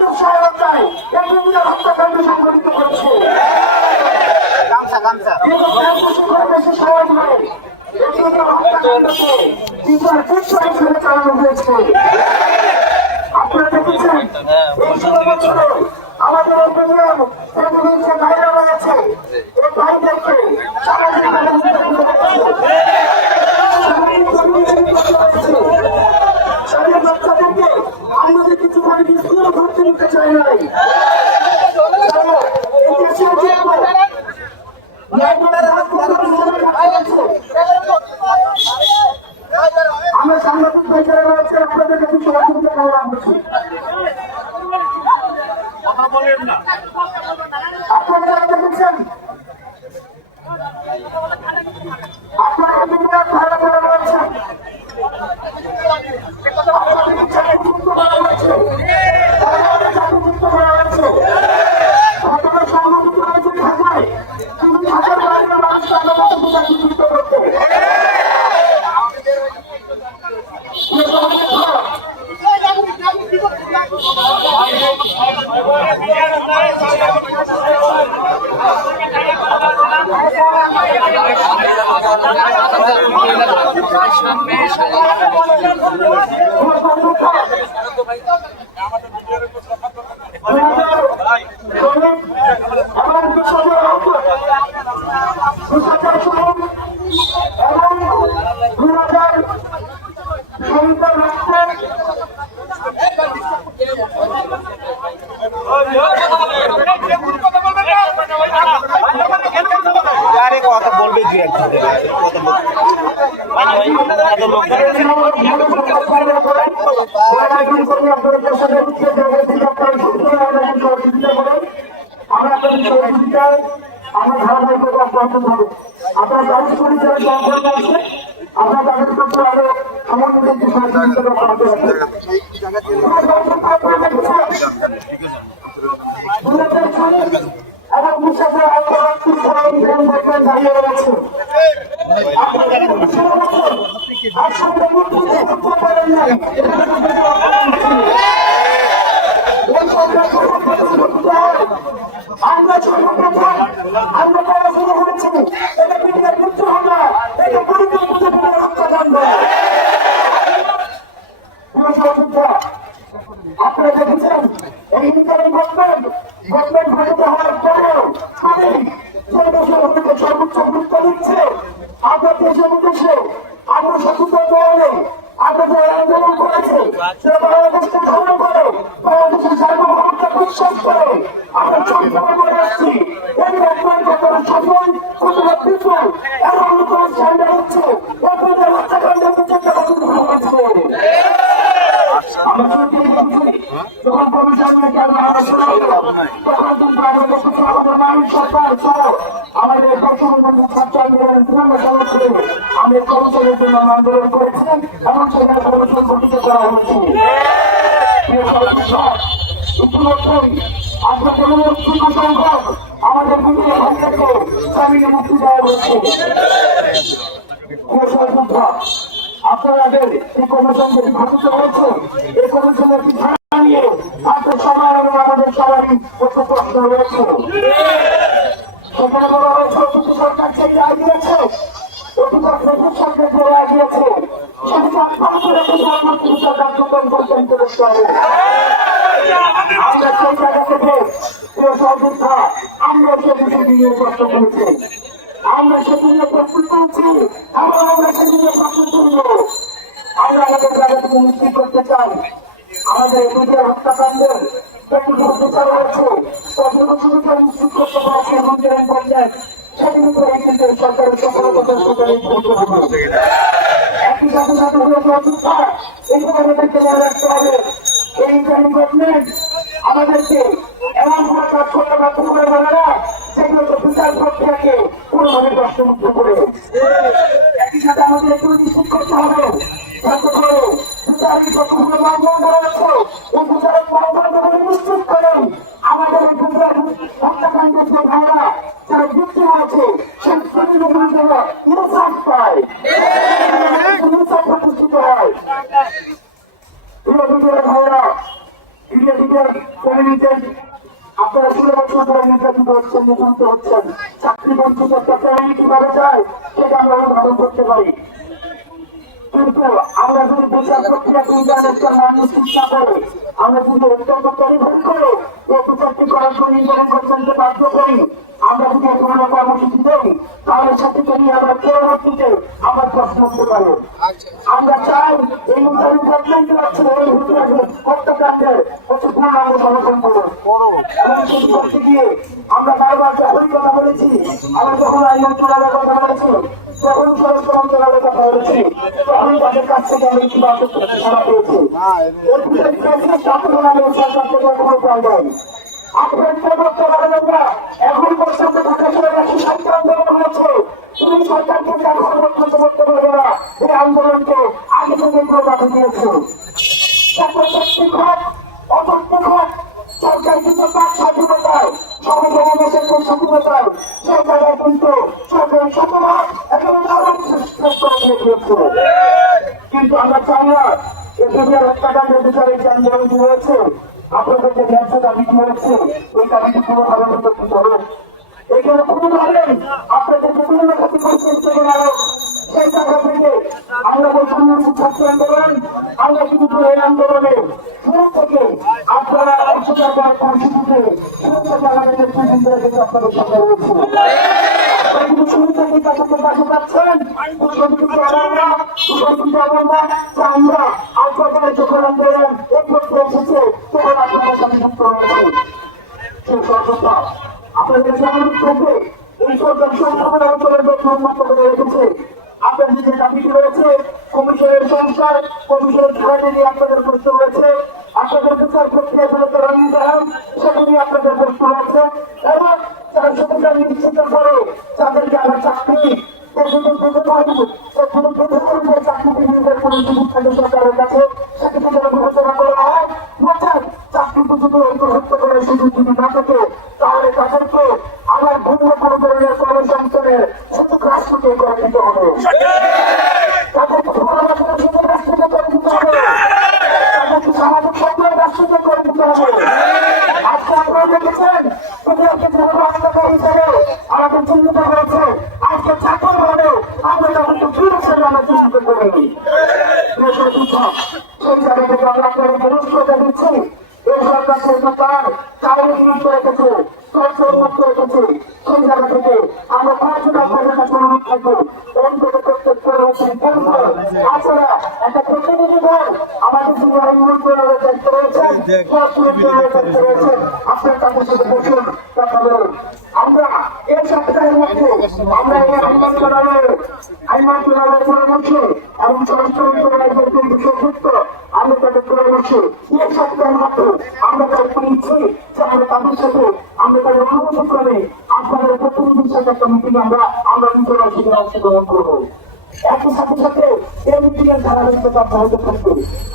আর্থিক সহায়তায় এই ইন্ডিয়া হত্যাকাণ্ড সংঘটিত করেছে। বেশি সময় নেই, চালানো হয়েছে। আপনারা দেখেছেন এই 16 বছরে আমাদের যে ভাইরা রয়েছে এই ভাইদেরকে বাচ্চাদেরকে আমাদের কিছু করে স্কুলে ভর্তি নিতে চাই নাই। আমরা সাংবাদিক ভাইরা রয়েছে, আপনাদের কাছে সহযোগিতা কামনা করছি। আপনারা দেখেছেন আপনারা বিভিন্ন ধারা করে রয়েছেন, কথা বলবে কি আমরা ধারাবাহিকতা অব্যাহত হবে। আপনারা দাবি করি যারা সম্পর্ক আছে আমরা তাদের করতে আরো সমর্থনকে সহযোগিতা করাতে হবে। এবং বিষয়ে দাঁড়িয়ে রয়েছে আমরা আমরা তারা শুরু করেছি এটা পৃথিবীর মৃত্যু হবে, এটা পরিকল্পিত হত্যাকাণ্ড। আপনারা দেখেছেন এই ইন্টারিম গভর্নমেন্ট গঠিত হওয়ার পরেও যে দেশের থেকে সর্বোচ্চ গুরুত্ব দিচ্ছে আমরা দেশের উদ্দেশ্যে আমরা সচেতন নেই। আমরা যে আন্দোলন করেছে সেটা বাংলাদেশকে ধারণ করে বাংলাদেশের সার্বভৌমত্বকে বিশ্বাস করে আমরা চরিত্র করে আসছি। এই রকমের শাসন কোথাও বিপুল এমন নতুন সামনে হচ্ছে এদের হত্যাকাণ্ডের বিচারটা ভালো আছে। যখন কমিশন থেকে আমরা আলোচনা করলাম তখন কিন্তু আমরা দেখেছি আমাদের মানব সরকার সহ আমাদের বর্তমান ছাত্র আন্দোলনের পূর্ণ সমর্থনে আমি কমিশনের জন্য আন্দোলন করেছিলাম এবং সেখানে কমিশন গঠিত করা হয়েছে। ইতিমধ্যেই আজকে পরবর্তী সংখ্যক আমাদের বিভিন্ন ভাইদেরকে জামিনে মুক্তি দেওয়া হয়েছে। আপনাদের এই কমিশন যদি গঠিত হয়েছে এই কমিশনের ধারা নিয়ে আপনার সবার এবং আমাদের সবারই প্রশ্ন রয়েছে। সেখানে বলা হয়েছে কিন্তু সরকার থেকে আগিয়েছে অধিকার সরকার করে আগিয়েছে সেটিকে আপনার করে প্রধানমন্ত্রী সরকার নতুন পর্যন্ত করতে হবে। আমরা সেই জায়গা থেকে সহযোগিতা আমরা সে বিষয়টি নিয়ে প্রশ্ন করেছি, আমরা সেদিনে প্রস্তুত করছি এবং আমরা সেদিনে প্রস্তুত করব। আমরা আমাদের জায়গা থেকে নিশ্চিত করতে চাই আমাদের এদিকে হত্যাকাণ্ডের বিচার হয়েছে তদন্তকে নিশ্চিত করতে পারছে মন্দিরের পর্যায়ে সেদিন করে কিন্তু সরকারের সফলতা হবে। একই সাথে সাথে অধিকার এখানে আমাদেরকে মনে রাখতে হবে এই গভর্নমেন্ট আমাদেরকে এমন কোন কাজ করতে বাধ্য করে বলে না সেগুলো তো বিচার প্রক্রিয়াকে কোনোভাবে প্রশ্নমুক্ত করে। একই সাথে আমাদের একটু নিশ্চিত করতে হবে যাতে করে বিচারিক যতগুলো মামলা রয়েছে এই বিচারিক মামলাগুলো নিশ্চিত করে আমাদের হত্যাকাণ্ডের যে ভাইরা যারা যুক্ত হয়েছে সেই ইনসাফ পায়, ইনসাফ প্রতিষ্ঠিত হয়। ভাইরা আগামী নির্দেশ আপনারা 16 বছর ধরে নির্যাতিত হচ্ছেন, নির্যাতিত হচ্ছেন, চাকরি বঞ্চিত একটা ফ্যামিলি কিভাবে যায় সেটা আমরা অনুধাবন করতে পারি। কিন্তু আমরা যদি বিচার প্রক্রিয়া ইন্টারনেটটা মান নিশ্চিত না করে, আমরা যদি অত্যন্ত পরিবহন করে এই বিচারটি করার জন্য ইন্টারনেট পর্যন্ত বাধ্য করি, আমরা যদি কোনো কর্মসূচি দেই, তাহলে সাথে নিয়ে আবার পরবর্তীতে আবার প্রশ্ন উঠতে পারে। আমরা চাই এই গভর্নমেন্ট আছে হত্যাকাণ্ডের পূর্ণাঙ্গ সমর্থন করুন এবং সেটি করতে গিয়ে আমরা বারবার যখনই কথা বলেছি, আমরা যখন আইন মন্ত্রণালয়ের কথা বলেছি, যখন স্বরাষ্ট্র মন্ত্রণালয়ের কথা বলেছি, তখন তাদের কাছ থেকে আমি ইতিবাচক সাড়া পেয়েছি। সরকার থেকে কোনো উপায় নেই। আপনার করতে পারবেন না। এখন পর্যন্ত ঢাকা শহরে 160 আন্দোলন হচ্ছে, তুমি সরকারকে এখন পর্যন্ত করতে পারবে না। এই আন্দোলনকে আগে থেকে প্রকাশ দিয়েছে সরকার কিন্তু তার স্বাধীনতায় সমাজের স্বাধীনতায় সেই জায়গায় কিন্তু সরকার শতভাগ কিন্তু আমরা চাই না এদের হত্যাকাণ্ডের বিচারে যে আন্দোলনটি হয়েছে, আপনাদের যে ন্যায্য দাবিটি হয়েছে, ওই দাবিটি কোনোভাবে প্রদর্শিত হবে। এখানে কোনোভাবে আপনাদের বিভিন্ন ক্ষতি করছেন সেই জায়গা থেকে আমরা বলছি ছাত্র আন্দোলন, আমরা কিন্তু এই আন্দোলনে শুরু থেকে আপনারা 100 টাকার কর্মসূচিতে শুরু থেকে আমাদের নেতৃবৃন্দরা কিন্তু আপনাদের সাথে রয়েছে। কিন্তু শুরু থেকে তাদেরকে পাশে পাচ্ছেন, আমরা আপনাদের যখন আন্দোলন এই করতে এসেছে তখন আপনাদের সাথে যুক্ত হয়েছে। সেই সর্বতা আপনাদের স্বাভাবিক থেকে এই সরকার সম্পূর্ণ অঞ্চলের উন্নত করে রেখেছে। আপনাদের যে দাবি রয়েছে কমিশনের সংস্কার, কমিশনের খারাপ নিয়ে আপনাদের প্রশ্ন রয়েছে, আপনাদের বিচার প্রক্রিয়া সেগুলি আপনাদের প্রশ্ন রয়েছে এবং তারা সরকার নিশ্চিত করে তাদেরকে আমরা চাকরি চাকরিতে নিয়োগের কোন সুযোগ থাকে সরকারের কাছে, সেক্ষেত্রে যেন বিবেচনা করা হয়। চাকরিতে যদি অন্তর্ভুক্ত করার সুযোগ যদি না থাকে, তাহলে তাদেরকে আমার ভিন্ন কোনো ধরনের কর্মসংস্থানের সুযোগ রাষ্ট্রকে করে দিতে হবে। তাদেরকে সুযোগ রাষ্ট্রকে করে দিতে হবে, তাদেরকে সামাজিক সম্পদের রাষ্ট্রকে করে দিতে হবে। আজকে আপনারা দেখেছেন হিসাবে আমাদের চিহ্নিত করেছে। আজকে চাকর ভাবে আমরা তাদেরকে ফিরে হিসাবে আমরা চিহ্নিত করিনি। সেই জায়গা থেকে আমরা আপনাদেরকে নিশ্চয়তা দিচ্ছি, এই সরকার তার কাউকে কিন্তু রেখেছে, রেখেছে। সেই জায়গা থেকে আমরা কয়েকজন আপনাদের কাছে অনুরোধ থাকবো, অন্তত প্রত্যেক তাছাড়া একটা প্রতিনিধি দল আমাদের সিনিয়র মন্ত্রণালয়ের দায়িত্ব রয়েছেন, দায়িত্ব রয়েছেন, আপনার তাদের সাথে বসুন, কথা বলুন। আমরা এই সপ্তাহের মধ্যে আমরা এই আইন মন্ত্রণালয়ের পরামর্শ এবং স্বরাষ্ট্র মন্ত্রণালয়ের বিষয়যুক্ত আমরা তাদের পরামর্শ এই সপ্তাহের মধ্যে আমরা দায়িত্ব নিচ্ছি যে আমরা তাদের সাথে আমরা তাদের অনুমোদন করে আপনাদের প্রতিনিধির সাথে একটা মিটিং আমরা মন্ত্রণালয় থেকে অংশগ্রহণ করবো। একই সাথে সাথে এই মিটিং এর ধারাবাহিকতা অব্যাহত থাকবে।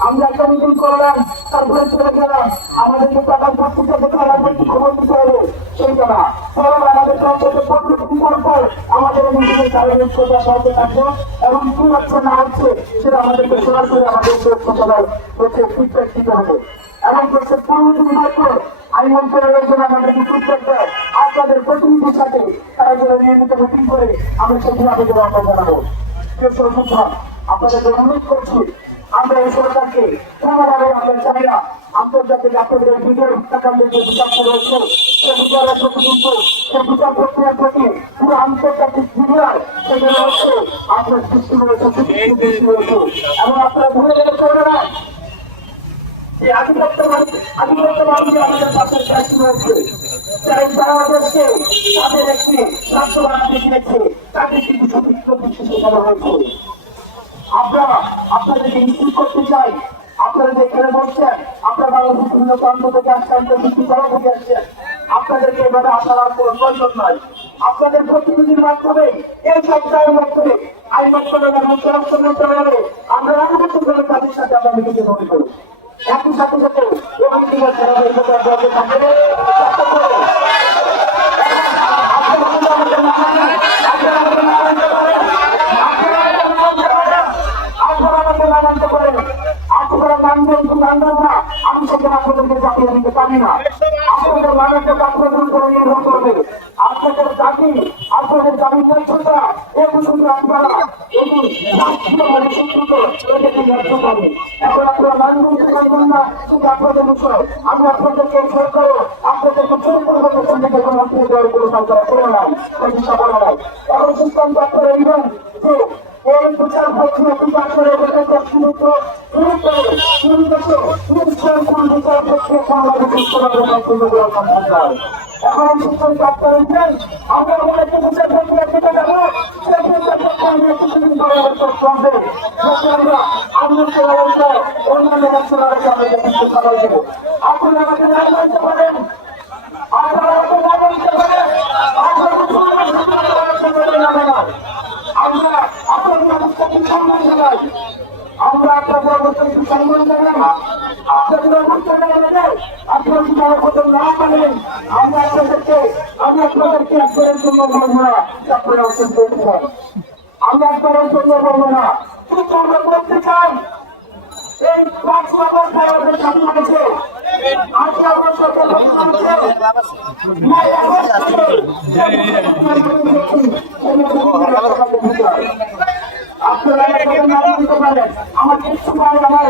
আমরা একটা মিটিং করলাম, তারপরে চলে গেলাম, আমাদেরকে টাকার পত্রিকা দেখে আমাদেরকে খবর দিতে হবে সেইটা না, কারণ আমাদের অন্তত 15 দিন পর আমাদের মিটিং এর ধারাবাহিকতা অব্যাহত থাকবে এবং কি হচ্ছে না হচ্ছে সেটা আমাদেরকে সরাসরি আমাদের হচ্ছে ফিডব্যাক দিতে হবে এবং দেশের পূর্বদিন আইন মন্ত্রণালয়ের জন্য আমাদেরকে ফিডব্যাক দেয় আপনাদের প্রতিনিধির সাথে তারা যেন নিয়মিত মিটিং করে আমরা সেগুলো আবেদন আমরা জানাবো। আপনাদের অনুরোধ করছি, আমরা এই সরকারকে কোনোভাবে আমরা চাই না আন্তর্জাতিক আপনাদের বিজয় হত্যাকাণ্ডের যে বিচারটা রয়েছে সে বিচারের প্রতি কিন্তু সে বিচার প্রক্রিয়ার প্রতি পুরো আন্তর্জাতিক মিডিয়ায় সেগুলো হচ্ছে আপনার সৃষ্টি রয়েছে এবং আপনারা ভুলে গেলে চলবে না যে আধিপত্যবাদী আমাদের পাশে চাকরি রয়েছে, তাই তারা আমাদেরকে তাদের একটি রাষ্ট্র বানাতে দিয়েছে, তাদের কিন্তু সঠিক সেখানে রয়েছে। আপনারা আপনাদেরকে নিশ্চিত করতে চাই, আপনারা যেখানে বলছেন আপনারা বাংলাদেশের বিভিন্ন প্রান্ত থেকে আসছেন, বিশ্ববিদ্যালয় থেকে আসছেন, আপনাদেরকে এভাবে আসার আর কোনো প্রয়োজন নাই। আপনাদের প্রতিনিধির মাধ্যমে এই সপ্তাহের মধ্যে আইন মন্ত্রণালয় এবং স্বরাষ্ট্র মন্ত্রণালয়ে আমরা অনুমতি করে তাদের সাথে আমরা মিটিংয়ে বলি করি। একই সাথে সাথে এবং আমি সেখানে আপনাদের আপনাদেরকে চাপিয়ে দিতে পারি না। আপনাদের মানুষের আপনাদের উপরে নির্ভর করবে। আপনাদের জাতি, আপনাদের দাবি পরিচয়টা এবং শুধু আপনারা এটি রাষ্ট্রীয়ভাবে স্বীকৃত এটাকে ন্যায্য পাবেন। এখন আপনারা মানবিক থাকবেন না, কিন্তু আপনাদের বিষয় আমি আপনাদেরকে সরকার আপনাদেরকে পরিপূর্ণ থেকে কোনো অর্থ দেওয়ার কোনো সরকার করে নাই, প্রতিষ্ঠা করে নাই। এখন সিদ্ধান্ত আপনারা নেবেন যে এই বিচার প্রক্রিয়া বিচার করে এটাকে সীমিত বিচার প্রক্রিয়া বাংলাদেশের সম্পূর্ণ করা সম্ভব নয়। এখন সিদ্ধান্ত আপনারা নেবেন আমরা একটা বিচার প্রক্রিয়া কেটে যাবো, সেই বিচার প্রক্রিয়া কিছুদিন পরে চলবে, আমরা আন্দোলন ব্যবস্থায় অন্যান্য রাষ্ট্রগুলোকে আমাদের কিন্তু সবাই দেবো। আপনারা আমাকে না বলতে পারেন, আপনারা আমাকে না বলতে পারেন, আমরা আপনাদের অবস্থাকে সম্মান জানাই, আমরা আপনাদের অবস্থাকে সম্মান জানাই, আপনাদের অবস্থাকে আমাদের আপনারা যদি আমার কথা না মানেন আমি আপনাদেরকে আপনাদের জন্য বলবো না, আপনারা অবস্থান করতে চান, আমি আপনাদের জন্য বলবো না, কিন্তু আমরা বলতে চাই এই 5 অবস্থায় আমাদের সামনে আছে 8 বছর আপনারা আমার কিছু আমার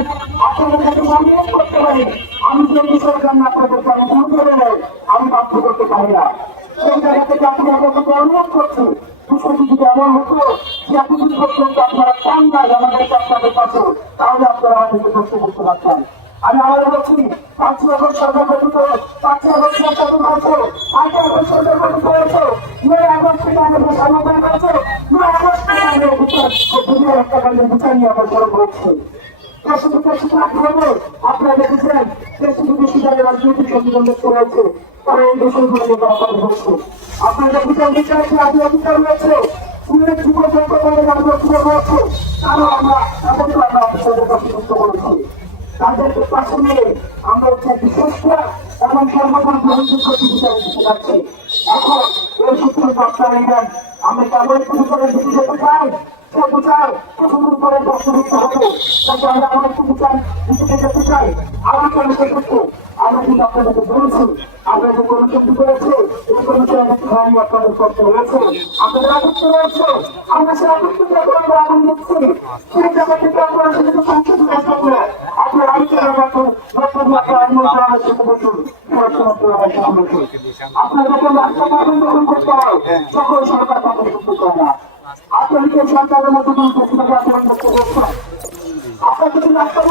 আপনাদের কাছে অনুরোধ করতে পারি, আমি যে বিষয়ের জন্য আপনাদেরকে আমি ভুল করে নেই আমি বাধ্য করতে পারি না। সেই জায়গা থেকে আপনি আপনাদেরকে অনুরোধ করছি বিষয়টি যদি এমন হতো যে এতদিন পর্যন্ত আপনারা চান না আমাদেরকে আপনাদের কাছে, তাহলে আপনারা আমাদেরকে প্রশ্ন করতে পারতেন। আমি আবার বলছি 5 বছর সরকার গঠিত, 5 বছর সরকার হয়েছে, 8 বছর সরকার গঠিত হয়েছে, 9 আগস্ট থেকে আমাদের সমাধান হয়েছে, 9 আগস্ট থেকে আমাদের দুনিয়ার একটা গানের বিচার নিয়ে আমরা শুরু করেছি। আপনারা দেখেছেন দেশে বিদেশি দলের রাজনৈতিক সংবিধান রয়েছে, তারা এই বিষয়গুলো নিয়ে কথা বলছে। আপনারা বিচার বিচারছে আদি অধিকার রয়েছে, উল্লেখযোগ্য সংখ্যকের রাজনৈতিক রয়েছে, তারা আমরা তাদেরকে আমরা অফিসারদের কাছে যুক্ত করেছি। তাদেরকে পাশে নিয়ে আমরা হচ্ছে বিশেষটা এবং সর্বদান গ্রহণযোগ্য চিকিৎসা দিতে যাচ্ছি। এখন এই সূত্রে আপনারা নেবেন আমরা কেমন বিচারের দিকে যেতে চাই, সে বিচার কিছুদিন পরে বাস্তবিত হবে, কিন্তু আমরা এমন একটি বিচার দিতে যেতে চাই। আমি কেন সেক্ষেত্রে আমরা কিন্তু আপনাদেরকে বলেছি আমরা যে কোনো চুক্তি করেছি এই কমিটির একটি বাহিনী আপনাদের করতে হয়েছে, আপনাদের রাজত্ব রয়েছে, আমরা সে রাজত্বকে আমরা আগুন দিচ্ছি, সেই জায়গা থেকে আমরা সেটাকে সংশোধন করবো। আপনার আলোচনার মতন আপনার যখন রাস্তা পালন গ্রহণ করতে হয় তখন সরকার পালন করতে চায় না। আপনাদেরকে সরকারের মধ্যে আপনারা যদি রাস্তা